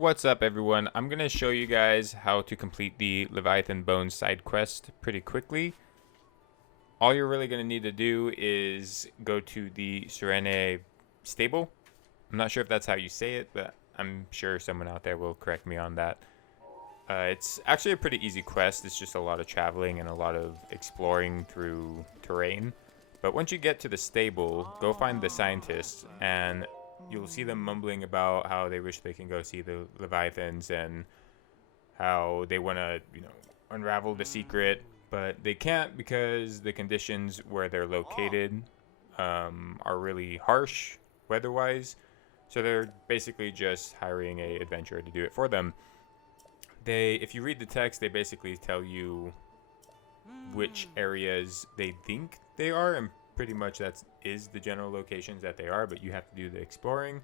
What's up, everyone? I'm going to show you guys how to complete the Leviathan Bones side quest pretty quickly. All you're really going to need to do is go to the Serenne stable. I'm not sure if that's how you say it, but I'm sure someone out there will correct me on that. It's actually a pretty easy quest. It's just a lot of traveling and a lot of exploring through terrain. But once you get to the stable, go find the scientists, and you'll see them mumbling about how they wish they can go see the Leviathans and how they want to, unravel the secret, but they can't because the conditions where they're located are really harsh weather-wise. So they're basically just hiring a adventurer to do it for them. If you read the text, they basically tell you which areas they think they are, and pretty much that is the general locations that they are, but you have to do the exploring,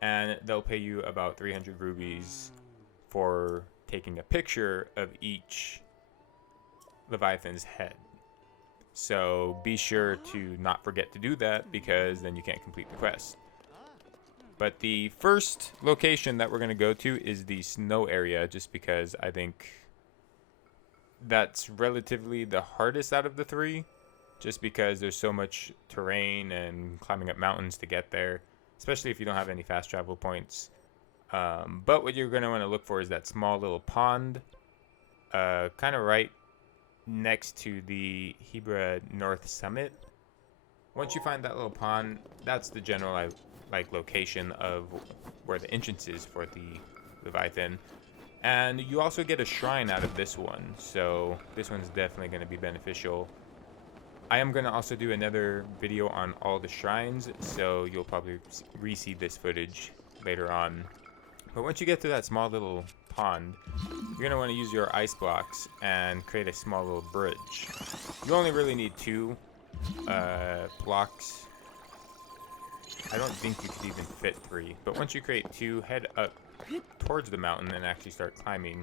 and they'll pay you about 300 rubies for taking a picture of each Leviathan's head. So be sure to not forget to do that, because then you can't complete the quest. But the first location that we're going to go to is the snow area, just because I think that's relatively the hardest out of the three, just because there's so much terrain and climbing up mountains to get there, especially if you don't have any fast travel points. But what you're going to want to look for is that small little pond, kind of right next to the Hebra North Summit. Once you find that little pond, that's the general location of where the entrance is for the Leviathan. And you also get a shrine out of this one, so this one's definitely going to be beneficial. I am going to also do another video on all the shrines, so you'll probably re-see this footage later on. But once you get to that small little pond, you're going to want to use your ice blocks and create a small little bridge. You only really need 2 blocks. I don't think you could even fit 3, but once you create 2, head up towards the mountain and actually start climbing.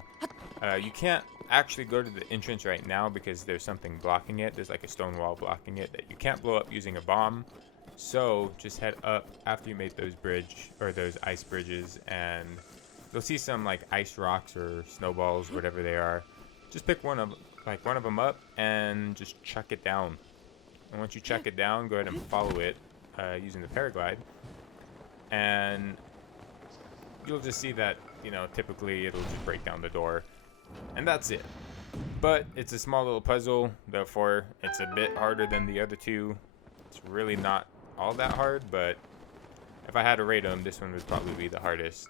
You can't actually go to the entrance right now because there's something blocking it. There's like a stone wall blocking it that you can't blow up using a bomb. So just head up after you made those ice bridges, and you'll see some like ice rocks or snowballs, whatever they are. Just pick one of them up and just chuck it down. And once you chuck it down, go ahead and follow it using the paraglide, and you'll just see that, typically it'll just break down the door, and that's it. But it's a small little puzzle, therefore it's a bit harder than the other 2. It's really not all that hard, but if I had to rate them, this one would probably be the hardest.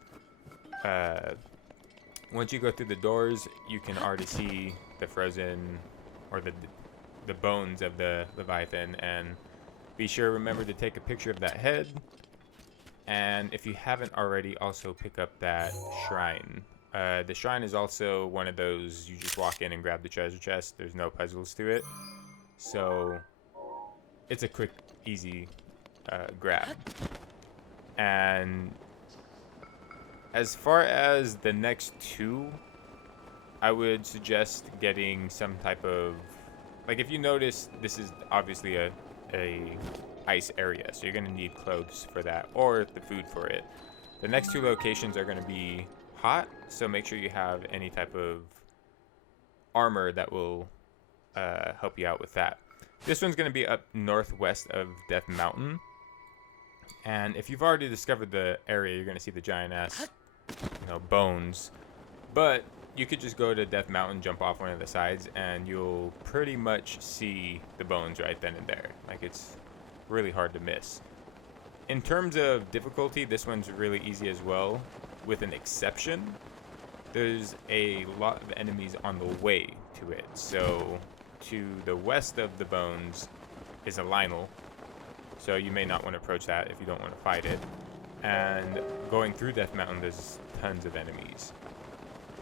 Once you go through the doors, you can already see the frozen, or the bones of the Leviathan, and be sure remember to take a picture of that head. And if you haven't already, also pick up that shrine. The shrine is also one of those you just walk in and grab the treasure chest. There's no puzzles to it, so it's a quick, easy grab. And as far as the next 2, I would suggest getting some type of, if you notice, this is obviously a ice area, so you're going to need clothes for that, or the food for it. The next 2 locations are going to be hot, so make sure you have any type of armor that will help you out with that. This one's going to be up northwest of Death Mountain, and if you've already discovered the area, you're going to see the giant ass bones, but you could just go to Death Mountain, jump off one of the sides, and you'll pretty much see the bones right then and there. It's really hard to miss. In terms of difficulty, this one's really easy as well, with an exception. There's a lot of enemies on the way to it. So to the west of the bones is a Lionel, so you may not want to approach that if you don't want to fight it. And going through Death Mountain, there's tons of enemies,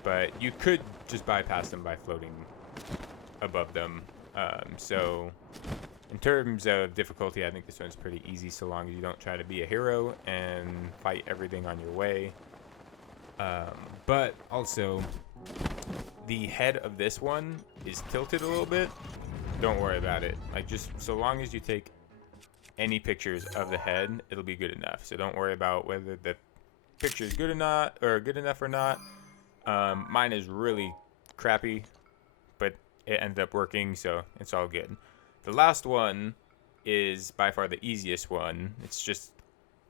but you could just bypass them by floating above them. So in terms of difficulty, I think this one's pretty easy, so long as you don't try to be a hero and fight everything on your way. But also, the head of this one is tilted a little bit. Don't worry about it. Just so long as you take any pictures of the head, it'll be good enough. So don't worry about whether the picture is good or not, or good enough or not. Mine is really crappy, but it ended up working, so it's all good. The last one is by far the easiest one. It's just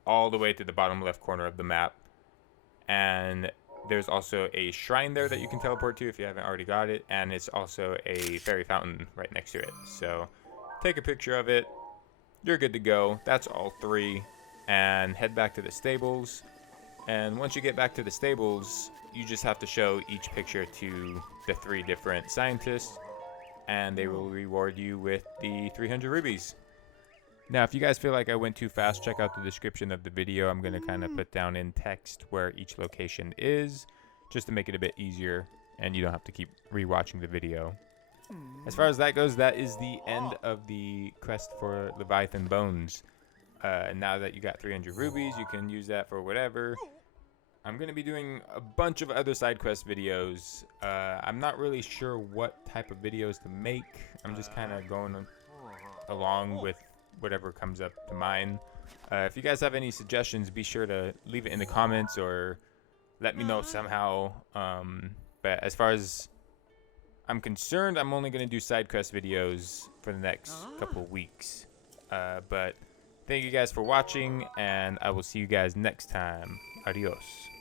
all the way to the bottom left corner of the map, and there's also a shrine there that you can teleport to if you haven't already got it, and it's also a fairy fountain right next to it. So take a picture of it, you're good to go. That's all three, and head back to the stables. And once you get back to the stables, you just have to show each picture to the 3 different scientists, and they will reward you with the 300 rubies. Now, if you guys feel like I went too fast, check out the description of the video. I'm going to kind of put down in text where each location is, just to make it a bit easier, and you don't have to keep rewatching the video. As far as that goes, that is the end of the quest for Leviathan Bones. Now that you got 300 rubies, you can use that for whatever. I'm going to be doing a bunch of other side quest videos. I'm not really sure what type of videos to make. I'm just kind of going along with whatever comes up to mind. If you guys have any suggestions, be sure to leave it in the comments or let me know somehow. But as far as I'm concerned, I'm only going to do side quest videos for the next couple weeks. But thank you guys for watching, and I will see you guys next time. Adios.